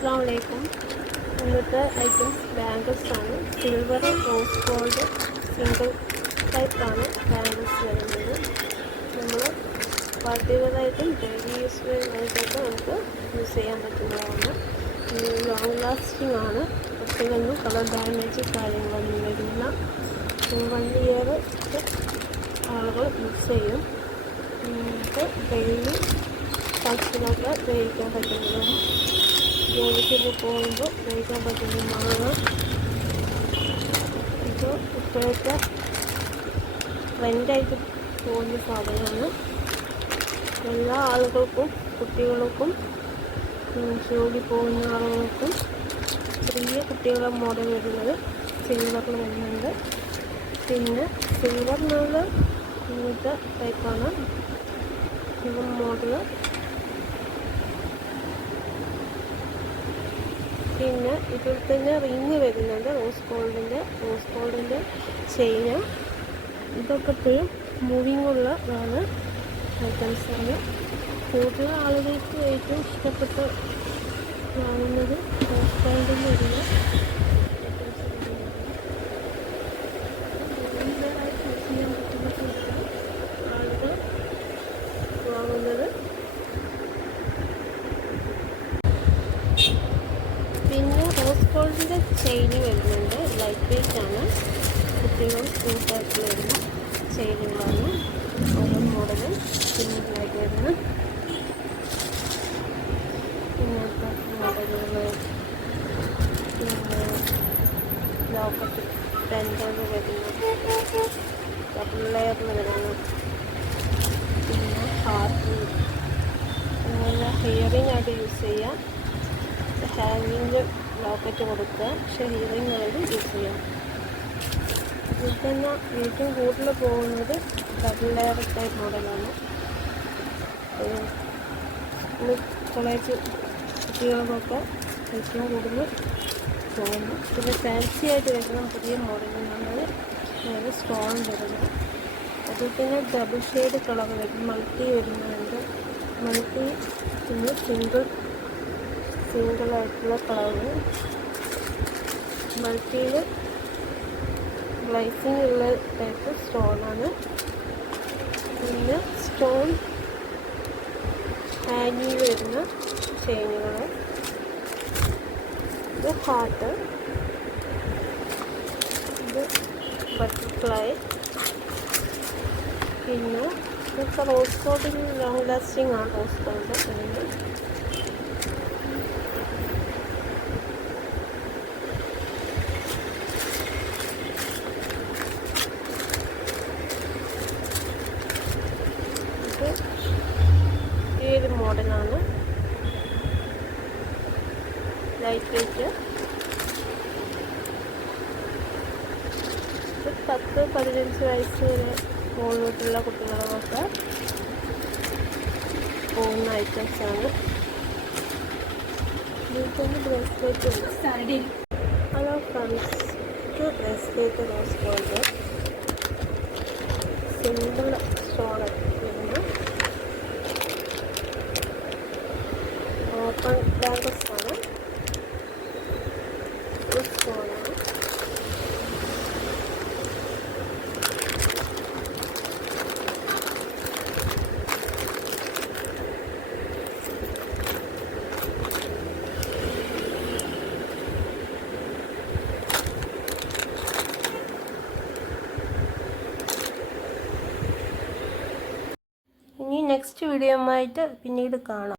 अस्सलाम वालेकुम ഇന്നത്തെ ഐറ്റംസ് ബാംഗിൾസ് ആണ് silver rose gold single type ആണ് ബാംഗിൾസ് വരുന്നത് നമ്മൾ പാർട്ടി വെയറായിട്ടും ഡെയിലി യൂസ് ആയിട്ടൊക്കെ നമുക്ക് യൂസ് ചെയ്യാൻ പറ്റുന്നതാണ് ലോങ് ലാസ്റ്റിംഗ് ആണ് ഒത്തിരിയൊന്നും കളർ ഡാമേജ് കാര്യങ്ങളൊന്നും വരില്ല 1 ഇയർ ആളുകൾ യൂസ് ചെയ്യും നമുക്ക് ഡെയിലി ഫംഗ്ഷനൊക്കെ ഉപയോഗിക്കാൻ പറ്റുന്നതാണ് ജോലിക്കൊക്കെ പോകുമ്പോൾ ഉപയോഗിക്കാൻ പറ്റുന്നതാണ് ഇത് ഇപ്പോഴത്തെ ട്രെൻഡായിട്ട് പോകുന്ന സാധനമാണ് എല്ലാ ആളുകൾക്കും കുട്ടികൾക്കും ജോലി പോകുന്ന ആളുകൾക്കും ചെറിയ കുട്ടികളെ മോഡൽ വരുന്നത് സിൽവറിൽ വരുന്നുണ്ട് പിന്നെ സിൽവറിനുള്ള ഇങ്ങനത്തെ ടൈപ്പാണ് സിൽവർ മോഡൽ പിന്നെ ഇതിൽ തന്നെ റിങ് വരുന്നുണ്ട് റോസ് ഗോൾഡിൻ്റെ ചെയിന് ഇതൊക്കെ ഇപ്പോഴും മൂവിങ് ഉള്ളതാണ് ഐറ്റംസാണ് കൂടുതൽ ആളുകൾക്ക് ഏറ്റവും ഇഷ്ടപ്പെട്ട് വാങ്ങുന്നത് റോസ് ഗോൾഡിൽ വരുന്ന ആളുകൾ വാങ്ങുന്നത് പിന്നെ റോസ് ഗോൾഡിൻ്റെ ചെയിന് വരുന്നുണ്ട് ലൈറ്റ് വെയിറ്റ് ആണ് കുട്ടികൾ കൂട്ടായിട്ട് വരുന്ന ചെയിനുകളാണ് ഓരോ മോഡലും സിമ്പിളായിട്ട് വരുന്ന ഇങ്ങനത്തെ മോഡലുകൾ പിന്നെ ലോക്കറ്റ് പെൻഡൽ വരുന്ന ഡബിൾ ലെയറിൽ വരുന്ന പിന്നെ ഹാർട്ട് അങ്ങനെ ഹിയറിംഗ് ആയിട്ട് യൂസ് ചെയ്യാം ഹാങ്ങിങ് ലോക്കറ്റ് കൊടുക്കുക പക്ഷേ ഹിയറിംഗ് ആയിട്ട് യൂസ് ചെയ്യാം ഇതിൽ തന്നെ ഏറ്റവും കൂടുതൽ പോകുന്നത് ഡബിൾ ലെയർ ടൈപ്പ് മോഡലാണ് കോളേജ് കുട്ടികൾക്കൊക്കെ ഏറ്റവും കൂടുതൽ പോകുന്നു പിന്നെ ഫാൻസി ആയിട്ട് വരുന്ന പുതിയ മോഡലുകളാണ് അതായത് സ്റ്റോൺ വരുന്നത് അതിൽ പിന്നെ ഡബിൾ ഷെയ്ഡ് കളർ വരും മൾട്ടി വരുന്നുണ്ട് മൾട്ടി പിന്നെ സിംഗിളായിട്ടുള്ള കളറ് മൾട്ടിയിൽ ഗ്ലൈസിങ് ഉള്ള ടൈപ്പ് സ്റ്റോണാണ് പിന്നെ സ്റ്റോൺ ഹാങ്ങിൽ വരുന്ന ചെയിനുകൾ ഇത് ഹാർട്ട് ഇത് ബട്ടർഫ്ലൈ പിന്നെ ഇതൊക്കെ റോസ് ഗോൾഡിൽ ലോങ് ലാസ്റ്റിംഗ് ആണ് റോസ് ഗോൾഡ് പിന്നെ ഈ ഒരു മോഡലാണ് ലൈറ്റ് വെയിറ്റ് 10-15 വയസ്സ് വരെ മുകളിലോട്ടുള്ള കുട്ടികളൊക്കെ പോകുന്ന ഐറ്റംസാണ് ഇതിന് ബ്രേസ്ലെറ്റ് ഉണ്ട് ഹലോ ഫ്രണ്ട്സ് ഇത് bracelet rose gold single stone വരുന്ന ഓപ്പൺ ബാംഗിൾസ് ആണ് സ്റ്റോണാണ് ഇനി നെക്സ്റ്റ് വീഡിയോ ആയിട്ട് പിന്നീട് കാണാം.